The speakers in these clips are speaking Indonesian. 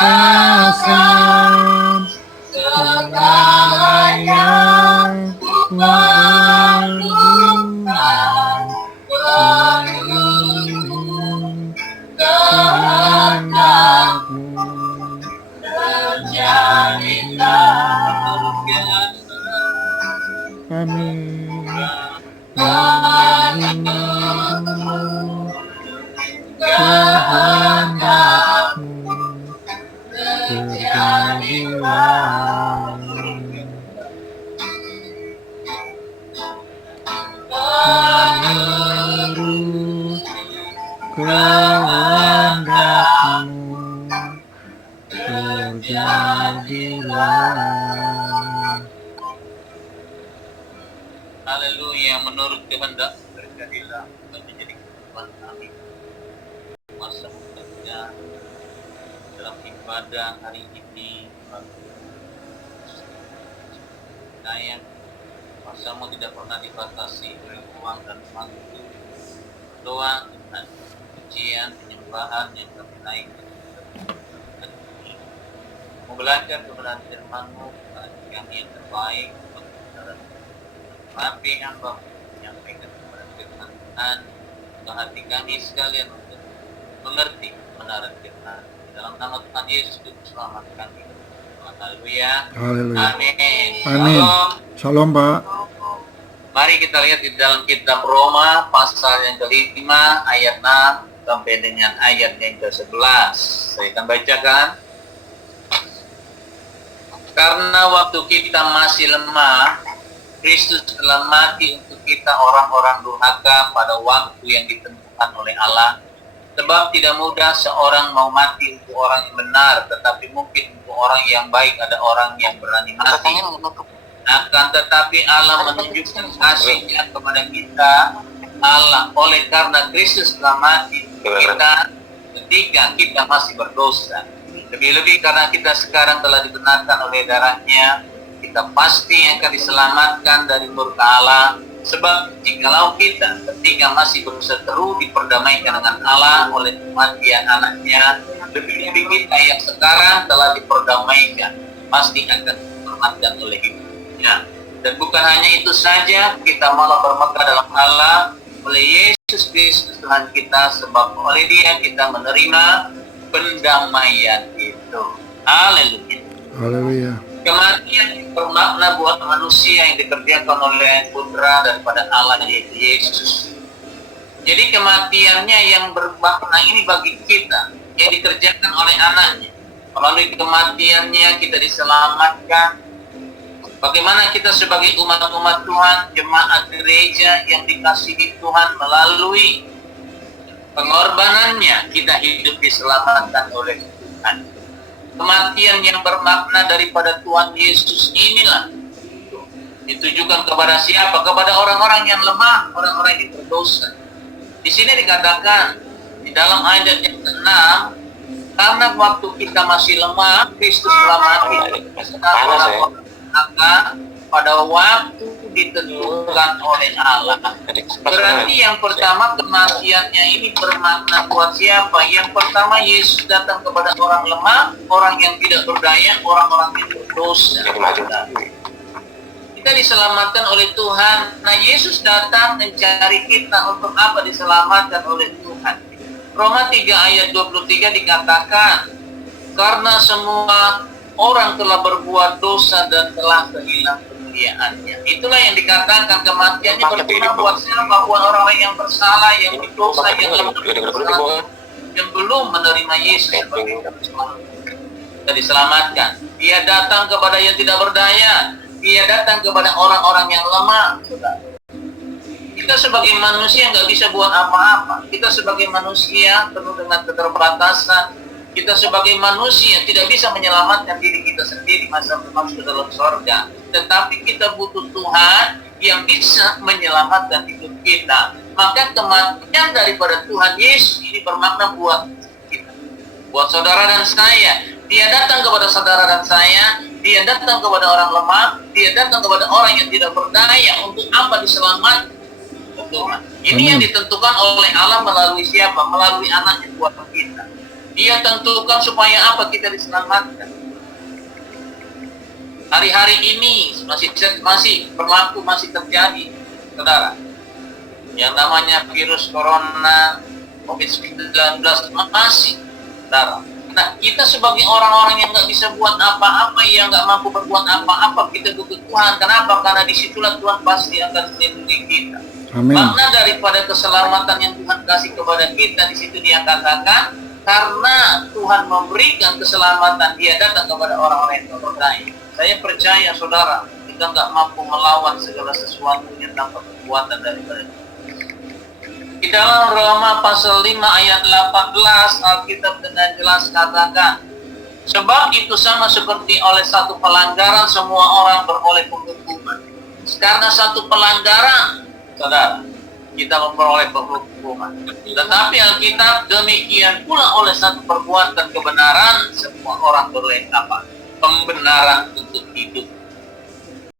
kuasa melayang seluruh kehendakmu terjadilah. Amin. Menurut kehendakmu terjadilah. Menurut kehendakmu terjadilah. Haleluya, menurut kehendak terjadilah menjadi kehidupan kami. Masa bekerja dalam ibadah hari ini, daya masamu tidak pernah dibatasi oleh uang dan waktu. Doa dan pujian penyembahan yang kami naikkan, belajar kebenaran firman-Mu bagi kami yang terbaik. Tapi hamba menyampaikan kepada firman Tuhan ke hati kami sekalian untuk mengerti kebenaran firman. Dalam nama Tuhan Yesus selamat kami. Haleluya. Amin. Amin. Shalom Pak. Mari kita lihat di dalam kitab Roma pasal yang kelima ayat 6 sampai dengan ayat yang ke-11. Saya akan bacakan. Karena waktu kita masih lemah, Kristus telah mati untuk kita orang-orang durhaka pada waktu yang ditentukan oleh Allah. Sebab tidak mudah seorang mau mati untuk orang yang benar, tetapi mungkin untuk orang yang baik ada orang yang berani mati. Akan tetapi Allah menunjukkan kasih-Nya kepada kita, Allah, oleh karena Kristus telah mati untuk kita ketika kita masih berdosa. Lebih-lebih karena kita sekarang telah dibenarkan oleh darah-Nya, kita pasti akan diselamatkan dari murka Allah. Sebab jikalau kita ketika masih berseteru diperdamaikan dengan Allah oleh kematian anaknya, lebih-lebih kita yang sekarang telah diperdamaikan pasti akan diselamatkan oleh hidupnya. Dan bukan hanya itu saja, kita malah bermegah dalam Allah oleh Yesus Kristus Tuhan kita, sebab oleh Dia kita menerima pendamaian itu. Haleluya. Haleluya. Kematian bermakna buat manusia yang dikerjakan oleh putra daripada Allah, yaitu Yesus. Jadi kematiannya yang bermakna ini bagi kita, yang dikerjakan oleh anaknya. Melalui kematiannya kita diselamatkan. Bagaimana kita sebagai umat-umat Tuhan, jemaat gereja yang dikasihi Tuhan, melalui pengorbanannya kita hidup diselamatkan oleh Tuhan. Kematian yang bermakna daripada Tuhan Yesus inilah ditujukan kepada siapa? Kepada orang-orang yang lemah, orang-orang yang berdosa. Di sini dikatakan di dalam ayat yang ke-6, karena waktu kita masih lemah, Kristus telah mati. Maka pada waktu ditentukan oleh Allah. Berarti yang pertama kematiannya ini bermakna buat siapa? Yang pertama Yesus datang kepada orang lemah, orang yang tidak berdaya, orang-orang yang berdosa. Kita diselamatkan oleh Tuhan. Nah, Yesus datang mencari kita untuk apa diselamatkan oleh Tuhan. Roma 3 ayat 23 dikatakan, karena semua orang telah berbuat dosa dan telah kehilangan kemuliaannya. Itulah yang dikatakan kematiannya berguna buat siapa? Buat orang yang bersalah, yang berdosa, yang lemah, yang belum menerima Yesus sebagai Tuhan. Kita diselamatkan. Dia datang kepada yang tidak berdaya. Dia datang kepada orang-orang yang lemah. Kita sebagai manusia nggak bisa buat apa-apa. Kita sebagai manusia penuh dengan keterbatasan. Kita sebagai manusia tidak bisa menyelamatkan diri kita sendiri masuk ke dalam surga. Tetapi kita butuh Tuhan yang bisa menyelamatkan hidup kita. Maka kematian daripada Tuhan Yesus ini bermakna buat kita, buat saudara dan saya. Dia datang kepada saudara dan saya. Dia datang kepada orang lemah. Dia datang kepada orang yang tidak berdaya. Untuk apa diselamatkan Tuhan? Ini yang ditentukan oleh Allah melalui siapa? Melalui anaknya buat kita. Dia tentukan supaya apa? Kita diselamatkan. Hari-hari ini masih berlaku, masih terjadi, saudara. Yang namanya virus corona, COVID-19 masih, saudara. Nah, kita sebagai orang-orang yang nggak bisa buat apa-apa, yang nggak mampu berbuat apa-apa, kita butuh Tuhan. Kenapa? Karena disitulah Tuhan pasti akan melindungi kita. Amin. Makna daripada keselamatan yang Tuhan kasih kepada kita, di situ dia katakan, karena Tuhan memberikan keselamatan, dia datang kepada orang-orang yang berdaya. Saya percaya, saudara, kita nggak mampu melawan segala sesuatunya tanpa kekuatan daripada Tuhan. Di dalam Roma pasal 5 ayat 18, Alkitab dengan jelas katakan, sebab itu sama seperti oleh satu pelanggaran semua orang beroleh penghukuman. Karena satu pelanggaran, saudara, kita memperoleh penghukuman. Tetapi Alkitab demikian pula oleh satu perbuatan kebenaran semua orang beroleh apa? Pembenaran untuk hidup.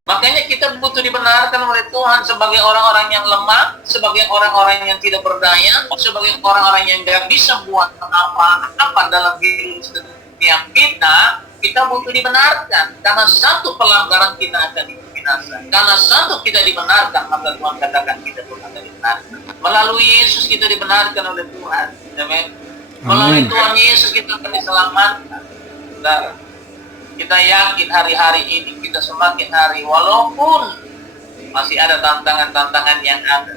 Makanya kita butuh dibenarkan oleh Tuhan sebagai orang-orang yang lemah, sebagai orang-orang yang tidak berdaya, sebagai orang-orang yang tidak bisa buat apa-apa dalam hidup setiap kita butuh dibenarkan. Karena satu pelanggaran kita akan dibinasa. Karena satu kita dibenarkan, maka Tuhan katakan kita pun akan dibenarkan. Melalui Yesus kita dibenarkan oleh Tuhan. Amin. Melalui Tuhan Yesus kita akan diselamatkan. Saudara, kita yakin hari-hari ini kita semakin hari, walaupun masih ada tantangan-tantangan yang ada,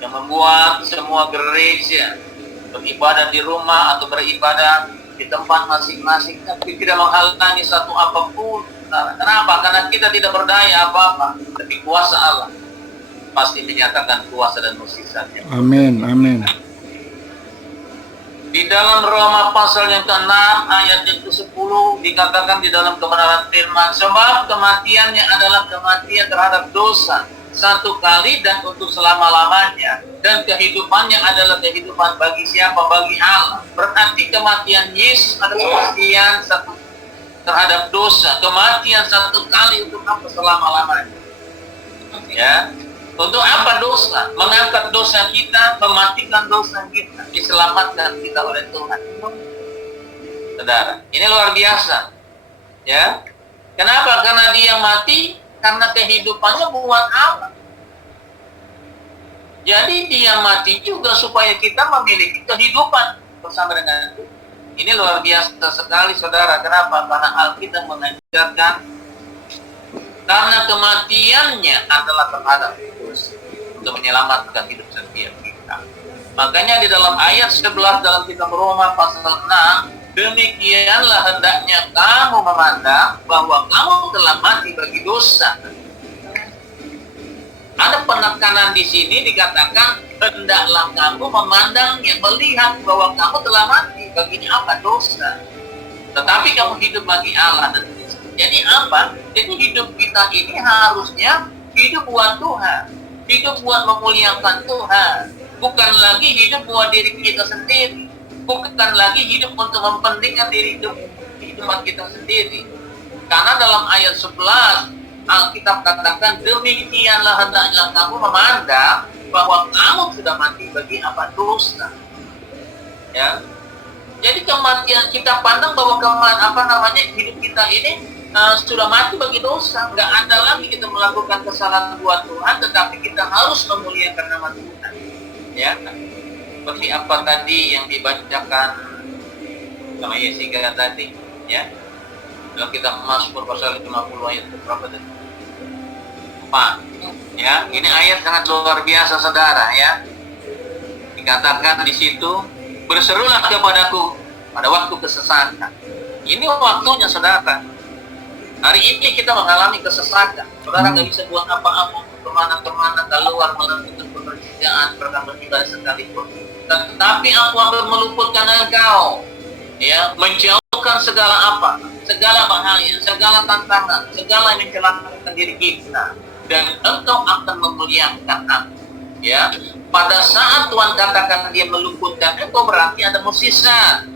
yang membuat semua gereja beribadah di rumah atau beribadah di tempat masing-masing, tapi tidak menghalangi satu apapun. Kenapa? Karena kita tidak berdaya apa-apa, tapi kuasa Allah pasti menyatakan kuasa dan mukjizatnya. Amin, amin. Di dalam Roma pasal yang ke-6 ayat yang ke-10 dikatakan di dalam kebenaran firman, sebab kematiannya adalah kematian terhadap dosa satu kali dan untuk selama-lamanya, dan kehidupannya adalah kehidupan bagi siapa? Bagi Allah. Berarti kematian Yesus adalah kematian satu terhadap dosa, kematian satu kali untuk apa? Selama-lamanya. Ya. Untuk apa dosa? Mengangkat dosa kita, mematikan dosa kita, diselamatkan kita oleh Tuhan. Saudara, ini luar biasa. Ya. Kenapa? Karena dia mati, karena kehidupannya buat apa? Jadi dia mati juga supaya kita memiliki kehidupan bersama dengan Tuhan. Ini luar biasa sekali, saudara. Kenapa? Karena Alkitab mengajarkan karena kematiannya adalah terhadap dosa untuk menyelamatkan hidup setiap kita. Makanya di dalam ayat 11 dalam kitab Roma pasal 6, demikianlah hendaknya kamu memandang bahwa kamu telah mati bagi dosa. Ada penekanan di sini dikatakan hendaklah kamu memandangnya, melihat bahwa kamu telah mati bagi apa? Dosa. Tetapi kamu hidup bagi Allah. Dan jadi apa? Jadi hidup kita ini harusnya hidup buat Tuhan, hidup buat memuliakan Tuhan, bukan lagi hidup buat diri kita sendiri, bukan lagi hidup untuk mempentingkan kehidupan kita sendiri. Karena dalam ayat 11 Alkitab katakan demikianlah hendaknya kamu memandang bahwa kamu sudah mati bagi apa? Dosa. Ya. Jadi kematian kita pandang bahwa hidup kita ini sudah mati bagi dosa, nggak ada lagi kita melakukan kesalahan buat Tuhan, tetapi kita harus memuliakan nama Tuhan. Ya, seperti apa tadi yang dibacakan sama Yesika tadi, ya. Kalau kita Mazmur pasal 50 ayat berapa tadi? 4. Ya, ini ayat sangat luar biasa, saudara. Ya, dikatakan di situ, berserulah kepadaku pada waktu kesesatan. Ini waktunya, saudara. Hari ini kita mengalami kesesatan. Saudara nggak bisa buat apa-apa, kemana-kemana, keluar melakukan pekerjaan, bahkan beribadah sekalipun. Tetapi aku akan meluputkan engkau, ya, menjauhkan segala bahaya, segala tantangan, segala yang mencelakakan diri kita, dan engkau akan memuliakan aku. Ya, pada saat Tuhan katakan dia meluputkan engkau, berarti ada mukjizat.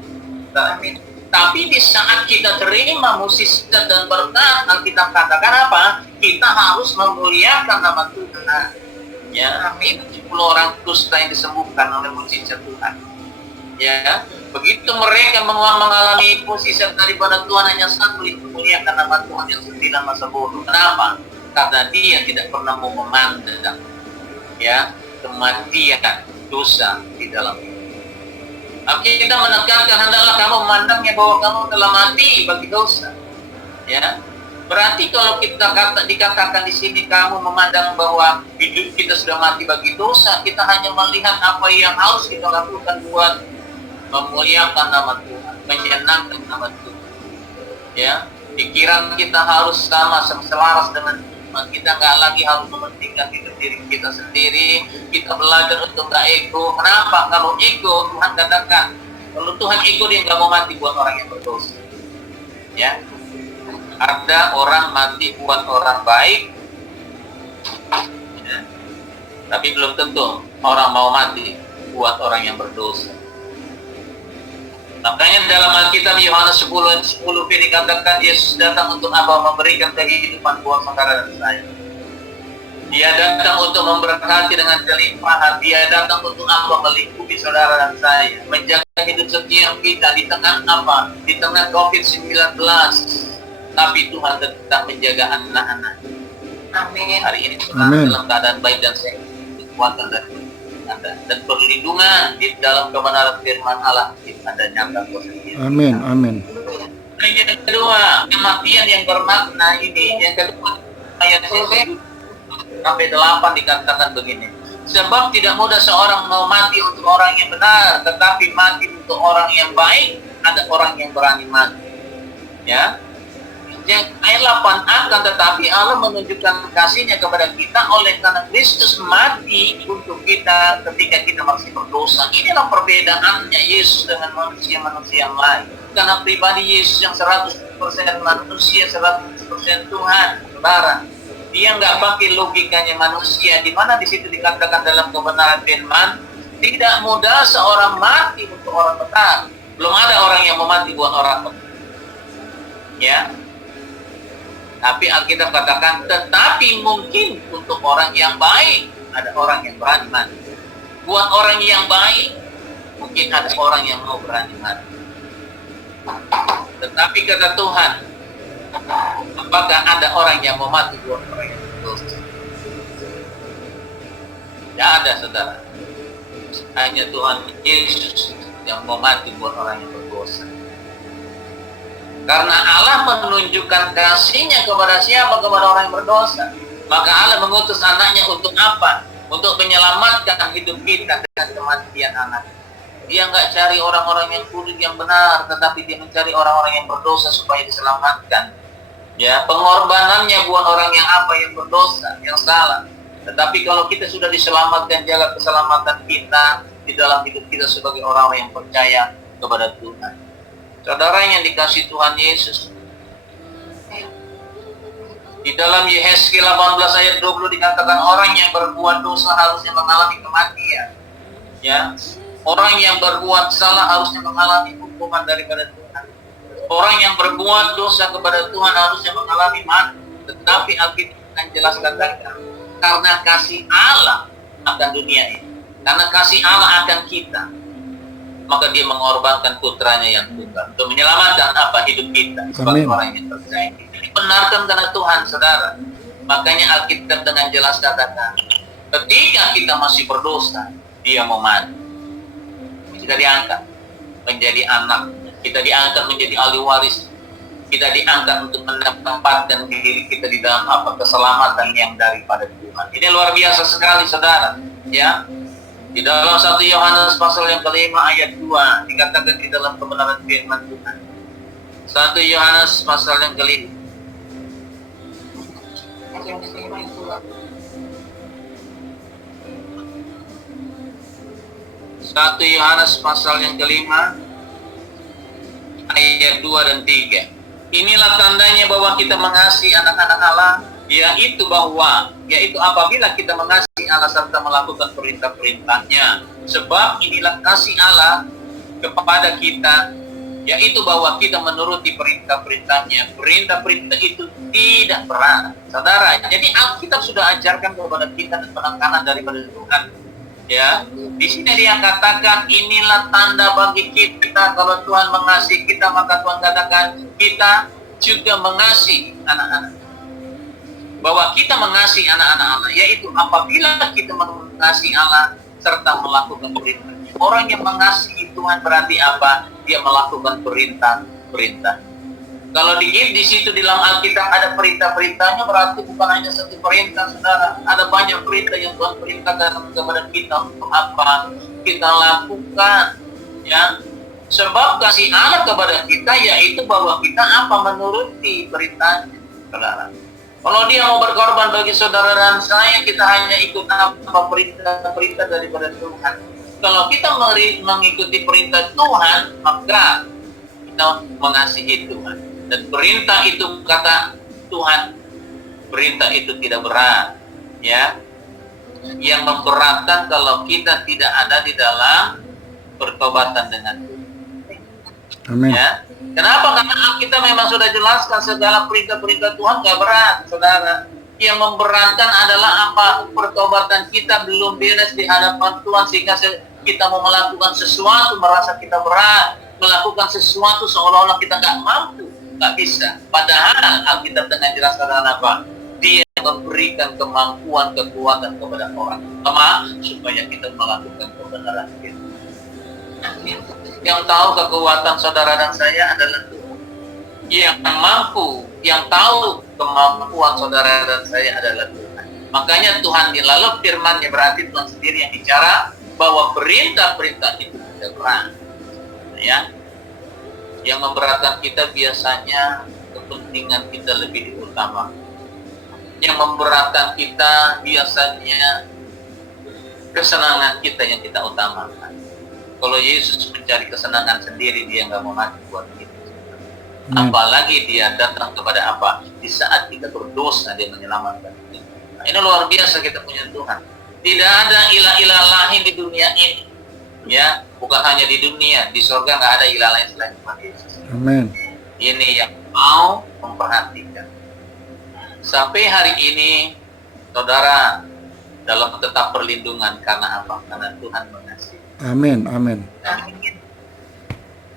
Amin. Tapi di saat kita terima mukjizat dan berkat, Alkitab katakan apa? Kita harus memuliakan nama Tuhan. Ya, amin. 10 orang kusta yang disembuhkan oleh mukjizat Tuhan. Ya, Begitu mereka mengalami posisi daripada Tuhan hanya satu, itu muliakan nama Tuhan yang sembilan masa bodoh. Kenapa? Karena dia tidak pernah mau memandang ya kematian dosa di dalam hidup. Kita menekankan hendaklah kamu memandangnya bahwa kamu telah mati bagi dosa. Ya, berarti kalau kita dikatakan di sini kamu memandang bahwa hidup kita sudah mati bagi dosa, kita hanya melihat apa yang harus kita lakukan buat memuliakan nama Tuhan, menyenangkan nama Tuhan. Ya, pikiran kita harus sama selaras dengan Tuhan. Kita nggak lagi harus mementingkan hidup diri kita sendiri. Kita belajar untuk nggak ego. Kenapa? Kalau ego, Tuhan katakan, kalau Tuhan ego dia nggak mau mati buat orang yang berdosa. Ya, ada orang mati buat orang baik, ya, tapi belum tentu orang mau mati buat orang yang berdosa. Makanya dalam Alkitab Yohanes 10 dikatakan Yesus datang untuk apa? Memberikan kehidupan buat saudara dan saya. Dia datang untuk memberkati dengan kelimpahan. Dia datang untuk apa? Melingkupi saudara dan saya, menjaga hidup setiap kita di tengah apa? Di tengah COVID-19. Tapi Tuhan tetap menjaga anak-anak. Amin. Hari ini saudara dalam keadaan baik dan sehat, kekuatan dari Anda dan perlindungan di dalam kebenaran firman Allah Anda nyata positif. Amin, amin. Yang kedua, kematian yang bermakna ini. Yang kedua, ayat 1 sampai 8 dikatakan begini. Sebab tidak mudah seorang mau mati untuk orang yang benar, tetapi mati untuk orang yang baik. Ada orang yang berani mati. Ya. Yang ayat 8, akan tetapi Allah menunjukkan kasih-Nya kepada kita oleh karena Kristus mati untuk kita ketika kita masih berdosa. Inilah perbedaannya Yesus dengan manusia-manusia yang lain. Karena pribadi Yesus yang 100% manusia, 100% Tuhan, saudara. Dia nggak pakai logikanya manusia, di mana di situ dikatakan dalam kebenaran firman, tidak mudah seorang mati untuk orang benar. Belum ada orang yang mau mati buat orang benar. Ya. Tapi Alkitab katakan, tetapi mungkin untuk orang yang baik, ada orang yang berani mati. Buat orang yang baik, mungkin ada orang yang mau berani mati. Tetapi kata Tuhan, apakah ada orang yang mau mati buat orang yang berdosa? Tidak ada, saudara. Hanya Tuhan Yesus yang mau mati buat orang yang berdosa. Karena Allah menunjukkan kasih-Nya kepada siapa? Kepada orang yang berdosa. Maka Allah mengutus anaknya untuk apa? Untuk menyelamatkan hidup kita dengan kematian anak. Dia nggak cari orang-orang yang kudus yang benar, tetapi dia mencari orang-orang yang berdosa supaya diselamatkan. Ya, pengorbanannya buat orang yang apa? Yang berdosa, yang salah. Tetapi kalau kita sudah diselamatkan, jaga keselamatan kita di dalam hidup kita sebagai orang-orang yang percaya kepada Tuhan. Saudara yang dikasih Tuhan Yesus, di dalam Yehezkiel 18 ayat 20 dikatakan orang yang berbuat dosa harusnya mengalami kematian. Ya, orang yang berbuat salah harusnya mengalami hukuman daripada Tuhan. Orang yang berbuat dosa kepada Tuhan harusnya mengalami mati. Tetapi Alkitab akan jelas katakan, karena kasih Allah akan dunia ini, karena kasih Allah akan kita, maka dia mengorbankan putranya yang tunggal untuk menyelamatkan apa? Hidup kita sebagai orang yang percaya. Dibenarkan karena Tuhan, saudara. Makanya Alkitab dengan jelas katakan, ketika kita masih berdosa, dia mau mati. Kita diangkat menjadi anak, kita diangkat menjadi ahli waris, kita diangkat untuk menempatkan diri kita di dalam apa? Keselamatan yang daripada Tuhan. Ini luar biasa sekali, saudara. Ya. Di dalam 1 Yohanes pasal yang kelima ayat 2 dikatakan di dalam kebenaran firman Tuhan. 1 Yohanes pasal yang kelima. 1 Yohanes pasal yang kelima ayat 2 dan 3. Inilah tandanya bahwa kita mengasihi anak-anak Allah, yaitu apabila kita mengasihi Allah serta melakukan perintah-perintahnya. Sebab inilah kasih Allah kepada kita, yaitu bahwa kita menuruti perintah-perintahnya. Perintah-perintah itu tidak berat, saudara. Jadi Alkitab sudah ajarkan kepada kita dan penekanan daripada Tuhan. Ya, di sini dia katakan inilah tanda bagi kita kalau Tuhan mengasihi kita, maka Tuhan katakan kita juga mengasihi anak-anak. Bahwa kita mengasihi anak-anak Allah, yaitu apabila kita mengasihi Allah serta melakukan perintah. Orang yang mengasihi Tuhan berarti apa? Dia melakukan perintah-perintah. Kalau di situ di dalam Alkitab ada perintah-perintahnya, berarti bukan hanya satu perintah, saudara. Ada banyak perintah yang Tuhan perintahkan kepada kita untuk apa kita lakukan, ya. Sebab kasih Allah kepada kita yaitu bahwa kita apa menuruti perintahnya, saudara. Kalau dia mau berkorban bagi saudara dan saya, kita hanya ikut apa perintah daripada Tuhan. Kalau kita mengikuti perintah Tuhan, maka kita mengasihi Tuhan. Dan perintah itu kata Tuhan, perintah itu tidak berat, ya. Yang memberatkan kalau kita tidak ada di dalam pertobatan dengan Tuhan. Amin. Ya. Kenapa? Karena kita memang sudah jelaskan segala perintah-perintah Tuhan gak berat, saudara. Yang memberatkan adalah apa? Pertobatan kita belum beres di hadapan Tuhan sehingga kita mau melakukan sesuatu merasa kita berat, melakukan sesuatu seolah-olah kita gak mampu. Nggak bisa. Padahal Alkitab dengan jelas katakan apa? Dia memberikan kemampuan, kekuatan kepada orang sama supaya kita melakukan kebenaran itu. Yang tahu kekuatan saudara dan saya adalah Tuhan. Yang mampu, yang tahu kemampuan saudara dan saya adalah Tuhan. Makanya Tuhan lalu firman-Nya berarti Tuhan sendiri yang bicara bahwa perintah-perintah itu tidak berat. Ya. Yang memberatkan kita biasanya kepentingan kita lebih diutamakan. Yang memberatkan kita biasanya kesenangan kita yang kita utamakan. Kalau Yesus mencari kesenangan sendiri, dia nggak mau mati buat kita. Apalagi dia datang kepada apa? Di saat kita berdosa, dia menyelamatkan kita. Nah, ini luar biasa kita punya Tuhan. Tidak ada ilah-ilah lain di dunia ini. Ya, bukan hanya di dunia, di surga nggak ada ilah lain selain Tuhan Yesus. Amin. Ini yang mau memperhatikan. Sampai hari ini, saudara dalam tetap perlindungan karena apa? Karena Tuhan mengasihi. Amin. Amin.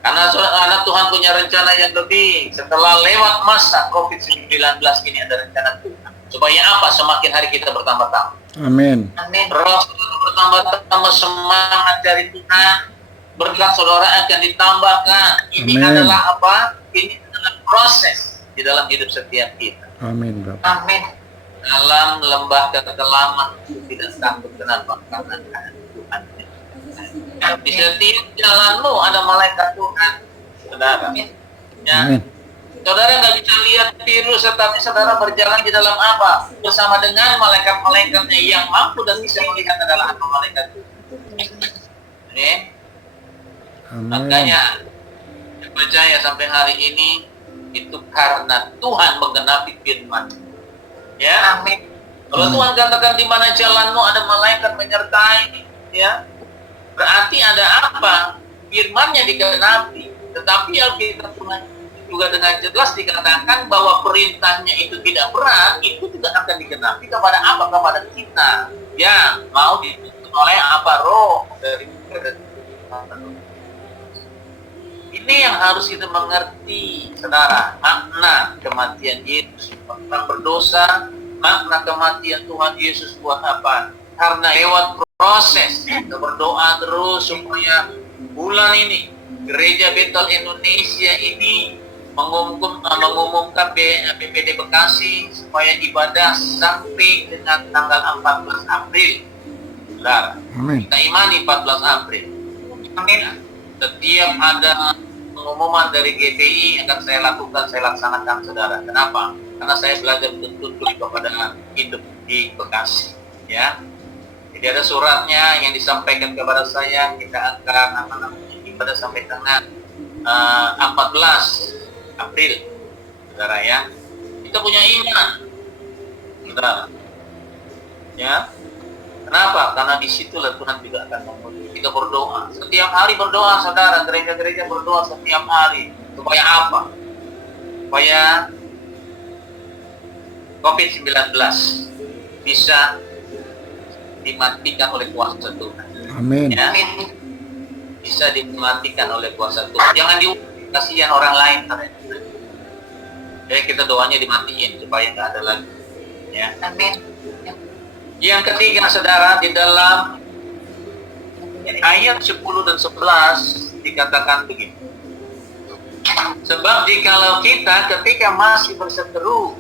Karena Tuhan punya rencana yang lebih. Setelah lewat masa COVID-19 ini ada rencana Tuhan. Supaya apa? Semakin hari kita bertambah-tambah. Amin. Amin. Roh bertambah-tambah semangat dari Tuhan. Berkat saudara akan ditambahkan. Ini Amin. adalah apa? Ini adalah proses di dalam hidup setiap kita. Amin, Bapak. Amin. Dalam lembah kekelaman tidak takut, kenapa? Karena Tuhan. Di setiap jalanmu ada malaikat Tuhan, saudara. Ya. Amin. Saudara nggak bisa lihat virus, tetapi saudara berjalan di dalam apa? Bersama dengan malaikat-malaikatnya yang mampu dan bisa melihat adalah apa malaikat Tuhan. Ini. Amin. Makanya saya percaya sampai hari ini itu karena Tuhan menggenapi firman. Ya. Amin. Kalau Tuhan katakan di mana jalanmu ada malaikat menyertai, ya. Berarti ada apa? Firman-Nya digenapi. Tetapi Alkitab juga dengan jelas dikatakan bahwa perintahnya itu tidak berat, itu tidak akan digenapi kepada apa? Kepada kita yang mau dituntun oleh apa? Roh dari ini yang harus kita mengerti, saudara. Makna kematian Yesus tentang berdosa, makna kematian Tuhan Yesus buat apa? Karena lewat proses kita berdoa terus supaya bulan ini Gereja Betel Indonesia ini mengumumkan BPD Bekasi supaya ibadah sampai dengan tanggal 14 April. Saudara, kita imani 14 April. Amin. Setiap ada pengumuman dari GPI akan saya lakukan, saya laksanakan, saudara. Kenapa? Karena saya belajar betul-betul kepada hidup di Bekasi, ya. Jadi ada suratnya yang disampaikan kepada saya, kita akan ibadah sampai tanggal 14 April, saudara, ya. Kita punya iman, saudara, ya. Kenapa? Karena disitulah Tuhan juga akan menguji. Kita berdoa, setiap hari berdoa, saudara. Gereja-gereja berdoa setiap hari. Supaya apa? Supaya COVID-19 bisa dimatikan oleh kuasa Tuhan. Amin. Ya, bisa dimatikan oleh kuasa Tuhan. Jangan kasihan orang lain. Jadi kita doanya dimatiin supaya nggak ada lagi. Ya. Amin. Yang ketiga, saudara, di dalam ayat 10 dan 11 dikatakan begini. Sebab jikalau kita ketika masih berseteru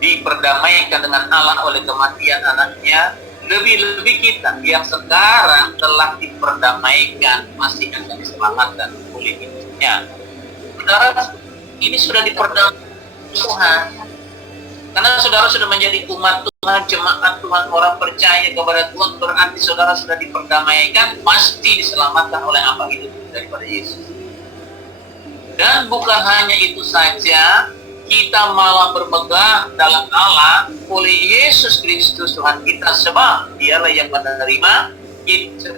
diperdamaikan dengan Allah oleh kematian anaknya, lebih-lebih kita yang sekarang telah diperdamaikan masih akan diselamatkan oleh hidupnya. Saudara, ini sudah diperdamaikan Tuhan. Karena saudara sudah menjadi umat Tuhan, jemaat Tuhan, orang percaya kepada Tuhan, berarti saudara sudah diperdamaikan, pasti diselamatkan oleh apa hidup daripada Yesus. Dan bukan hanya itu saja, kita malah berpegang dalam Allah oleh Yesus Kristus Tuhan kita, sebab dialah yang menerima kita,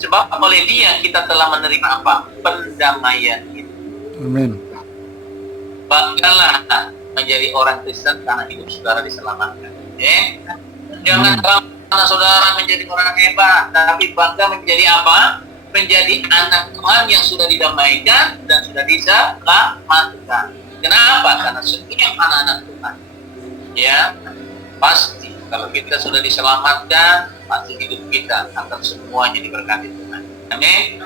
sebab oleh Dia kita telah menerima apa? Pendamaian itu. Amin. Banggalah menjadi orang Kristen karena hidup saudara diselamatkan. Jangan karena saudara menjadi orang hebat, tapi bangga menjadi apa? Menjadi anak Tuhan yang sudah didamaikan dan sudah diselamatkan. Kenapa? Karena setiap anak-anak Tuhan, ya, pasti kalau kita sudah diselamatkan, pasti hidup kita akan semuanya diberkati Tuhan. Amin.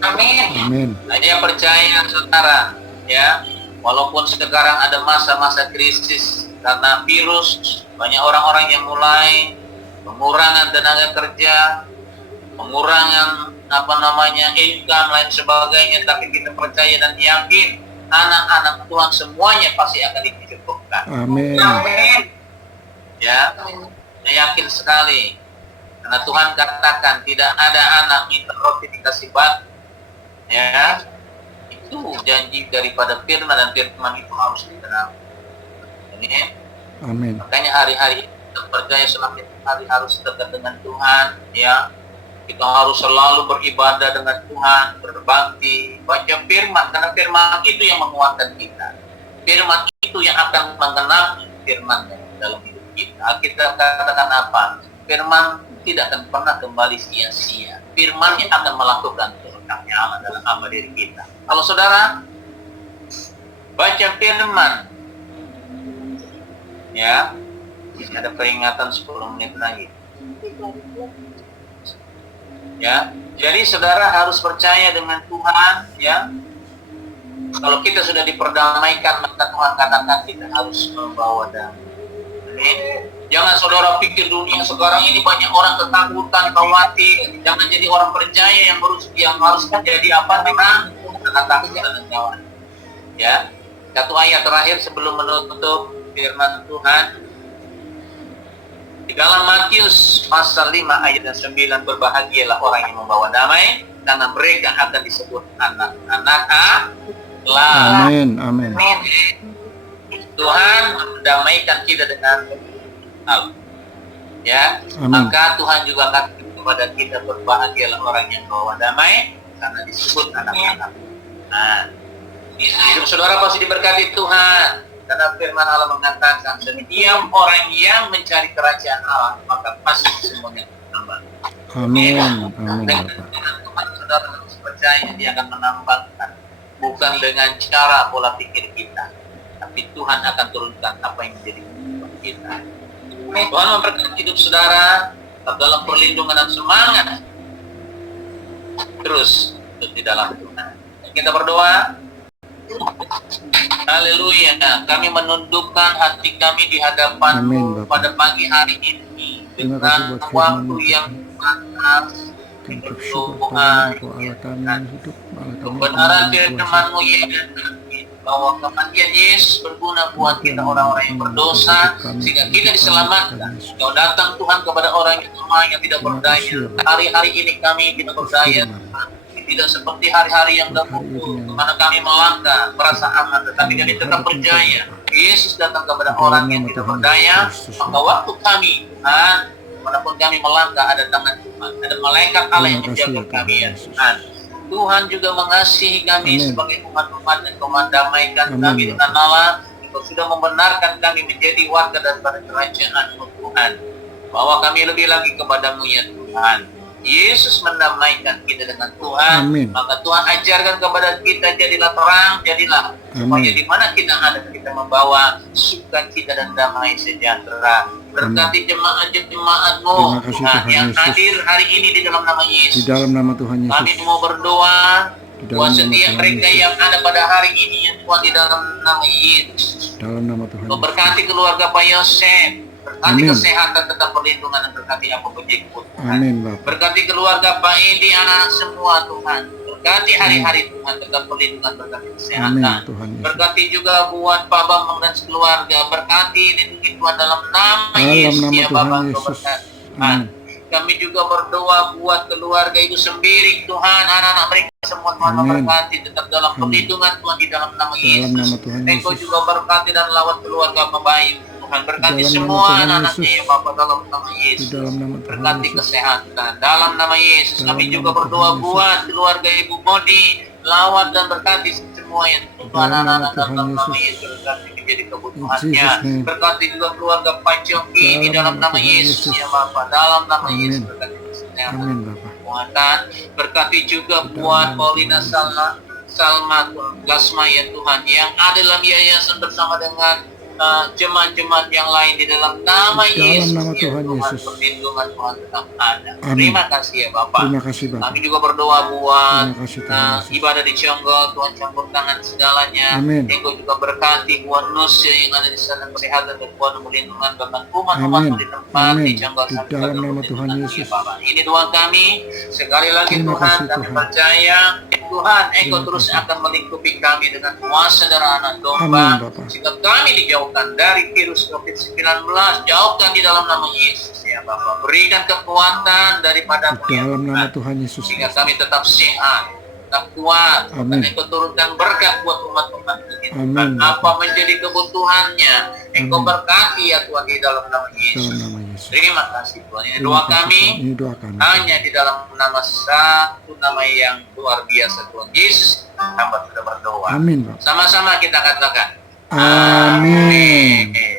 Amin. Amin. Saya percaya saudara, ya, walaupun sekarang ada masa-masa krisis karena virus, banyak orang-orang yang mulai pengurangan tenaga kerja, pengurangan income lain sebagainya, tapi kita percaya dan yakin anak-anak Tuhan semuanya pasti akan dicukupkan. Amin. Amin. Ya, saya yakin sekali karena Tuhan katakan tidak ada anak minta roti dikasih batu. Ya, itu janji daripada firman, dan firman itu harus diterima. Ini, Amin. makanya hari-hari kita percaya selamat hari harus dekat dengan Tuhan, ya. Kita harus selalu beribadah dengan Tuhan, berbakti, baca firman, karena firman itu yang menguatkan kita. Firman itu yang akan mengenal firman dalam hidup kita. Kita katakan apa? Firman tidak akan pernah kembali sia-sia. Firman yang akan melakukan kehendak-Nya Allah dalam amal diri kita. Kalau saudara baca firman, ya, ada peringatan 10 menit lagi. Ya, jadi saudara harus percaya dengan Tuhan, ya. Kalau kita sudah diperdamaikan, maka Tuhan katakan kita harus membawa damai. Amin. Jangan saudara pikir dunia sekarang ini banyak orang ketakutan, khawatir. Jangan jadi orang percaya yang harus menjadi apa? Ketakutan dan kawan. Ya, satu ayat terakhir sebelum menutup firman Tuhan. Di dalam Matius pasal 5 ayat 9, berbahagialah orang yang membawa damai, karena mereka akan disebut anak-anak Allah. Amin. Amin. Tuhan mendamaikan kita dengan Allah. Ya, Amin. maka Tuhan juga kata kepada kita, berbahagialah orang yang membawa damai, karena disebut anak-anak. Nah, hidup saudara pasti diberkati Tuhan. Karena firman Allah mengatakan, setiap orang yang mencari kerajaan Allah, maka pasti semuanya bertambah. Amin. Amin. Dengan Tuhan, saudara harus percaya Dia akan menambahkan, bukan dengan cara pola pikir kita, tapi Tuhan akan turunkan apa yang menjadi kebutuhan kita. Tuhan memberkati hidup saudara dalam perlindungan dan semangat terus di dalam Tuhan. Kita berdoa. Haleluya. Kami menundukkan hati kami di hadapan-Mu pada pagi hari ini dengan waktu yang panas, Tuhan, kebenaran firman-Mu ya, bahwa kematian Yesus berguna buat kita orang-orang yang berdosa sehingga kita diselamatkan. Kau datang Tuhan kepada orang yang lemah, yang tidak berdaya. Hari-hari ini kami tidak berdaya, tidak seperti hari-hari yang dahulu, mana kami melangkah, merasa aman, tetapi kami tetap percaya. Yesus datang kepada orang yang tidak berdaya, maka waktu kami, Tuhan, manapun kami melangkah, ada tangan Tuhan, ada malaikat Allah yang menjaga kami, ya Tuhan. Tuhan juga mengasihi kami sebagai umat-umat, dan Kau mendamaikan kami dengan Allah. Kau sudah membenarkan kami menjadi warga daripada kerajaan Tuhan. Bawa kami lebih lagi kepadamu ya Tuhan. Yesus mendamaikan kita dengan Tuhan. Amin. Maka Tuhan ajarkan kepada kita, jadilah terang, jadilah. Supaya di mana kita ada, kita membawa sukacita dan damai sejahtera. Berkati jemaat-jemaat-Mu Terima kasih, Tuhan Tuhan yang Yesus. hadir hari ini di dalam nama Di Yesus. dalam nama Tuhan Kami Yesus. mau berdoa Di dalam buat nama setiap Tuhan mereka Yesus. yang ada pada hari ini ya Tuhan, di dalam nama Yesus. Dalam nama Tuhan Yesus. Berkati keluarga Pak Yosef, berkati Amin. kesehatan, tetap perlindungan, dan berkati apa kejiku Tuhan. Amin, Bapak. Berkati keluarga Pak Edi, anak-anak semua Tuhan. Berkati hari-hari Tuhan, tetap perlindungan, berkati Amin, kesehatan. Tuhan Yesus. Berkati juga buat Pak Bambang dan sekeluarga. Berkati lindungi Tuhan dalam nama Dalam Yesus nama ya Tuhan Bapak. Yesus. Berkati Tuhan. Amin. Kami juga berdoa buat keluarga Ibu Sembiring Tuhan, anak-anak mereka semua Tuhan Amin. memberkati, tetap dalam Amin. perlindungan Tuhan di dalam nama Dalam Yesus. nama Tuhan Engkau Yesus. juga berkati dan lawat keluarga Bapak Tuhan. Berkati Dalam nama semua Tuhan anak-anaknya Yesus. ya Bapak dalam nama Di Yesus. dalam nama Tuhan Berkati Yesus. kesehatan dalam nama Yesus. Dalam Kami nama juga Tuhan berdoa Yesus. buat keluarga Ibu Modi, lawat dan berkati semua yang Tuhan Dalam nama anak-anak dalam Tuhan nama Yesus. Yesus. Berkati menjadi In kebutuhannya. Jesus' name. Berkati juga keluarga Pak Joki di dalam nama Tuhan Yesus Yesus. ya Bapak. Dalam nama Amin. Yesus berkati kesehatan. Amin, Bapak. Tuhan. Berkati juga Di dalam buat nama Paulina Tuhan Salma Lasma ya Tuhan, yang ada dalam yayasan bersama dengan jemaat-jemaat yang lain di dalam nama Di dalam Yesus nama ya Tuhan Tuhan. Yesus. Perlindungan Tuhan tetap ada. Amin. Terima kasih ya Bapak. Terima kasih, Bapak. Kami juga berdoa buat Terima kasih, Tuhan Yesus. ibadah di Conggol, Tuhan campur tangan segalanya. Amin. Engkau juga berkati buat Nusya yang ada di sana, kesehatan dan Tuhan perlindungan, bahkan umat-umat Amin. di tempat di Amin. Conggol. Di Kami dalam berdoa nama di Tuhan dalam Yesus. ya, Bapak. Ini doa kami. Sekali lagi Terima Tuhan, kasih, kami Tuhan. percaya Tuhan, Engkau Terima terus kasih. akan melingkupi kami dengan kuasa darah anak Amin, domba. Bapak. Sehingga kami dijauhkan dari virus COVID-19, jauhkan di dalam nama Yesus ya Bapak. Berikan kekuatan daripada Di dalam nama Tuhan Yesus. sehingga kami tetap sehat, tetap kuat. Amin. Dan Engkau turunkan berkat buat umat-umat ini. Amin. Apa menjadi kebutuhannya, Engkau Amin. berkati ya Tuhan di dalam nama Dalam Yesus. nama Yesus. Terima kasih Tuhan. Ini Terima doa kasih, kami Tuhan. Ini doa kami. hanya di dalam nama satu nama yang luar biasa Tuhan Yesus. Hamba sudah berdoa. Amin, Bapak. Sama-sama kita katakan. Amin.